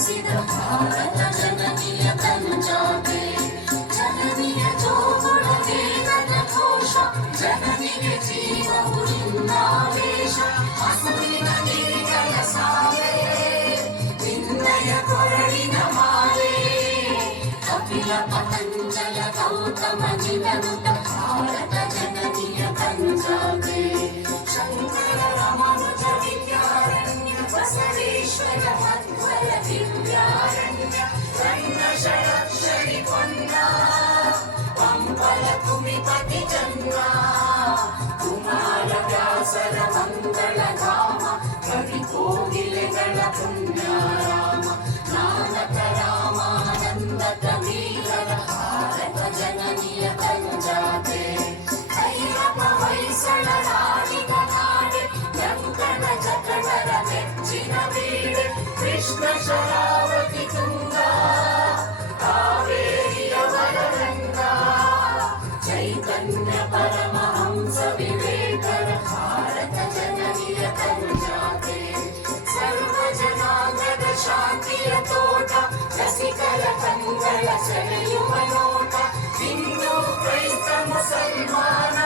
ಬೆಳೆಸಿದ ಭಾರತ ಜನನಿಯ ತಂಜಾತೆ ಜನನಿಯ ಜೋಗುಳ ವೇದದ ಘೋಷ ಜನನಿಗೆ ಜೀವವು ನಿನ್ನಾವೇಶ ಹಸುವಿನ ನೀಗಳ ಸಾಲೆ ನಿನ್ನಯ ಕೊರಳಿನ ಮಾಲೆ ಕಪಿಲ ಪತಂಜಲ ಗೌತಮ ಜಿನನುತ ಭಾರತ ಜನನಿಯ ತಂಜಾತೆ ಶಂಕರ ರಮನುಜ ವಿದ್ಯಾರಣ್ಯ ಬಸವೇಶ್ವರ ಮಧ್ವರ ದಿವ್ಯಾರಣ್ಯ ರಣ್ಯ ಷಡಕ್ಷರಿ ಪೊನ್ನ ಪಂಪಲ ತುಮಿಪತಿ ಜನ್ಮ ಕುಮಾರ ವ್ಯಾಸರ ಮಂಗಳ ಧಾಮ ಕವಿ ಕೋಗಿಲೆಗಳ ಪುಣ್ಯಾರಾಮ ನಾನಕ ರಾಮಾನಂದ ಕಬೀರರ ಭಾರತ ಜನನಿಯ ತಂಜಾತೆ ಭೈರವ ಹೊಯ್ಸಳ ನಾಡಿನ ನಾಡೆ ಲಂಕನ ಜಕಣರ ನೆಚ್ಚಿನ ಬೀಡೆ ಕೃಷ್ಣ ಶರಾವತಿ ತುಂಗ ಕಾವೇರಿಯ ವರರಂಗ ಚೈತನ್ಯ ಪರಮಹಂಸ ವಿವೇಕರ ಭಾರತ ಜನನಿಯ ತಂಜಾತೆ ಸರ್ವ ಜನಾಂಗದ ಶಾಂತಿಯ ತೋಟ ರಸಿಕರ ಕಂಗಳ ಸೆಳೆಯುವ ನೋಟ ಹಿಂದೂ ಕ್ರೈಸ್ತ ಮುಸಲ್ಮಾನ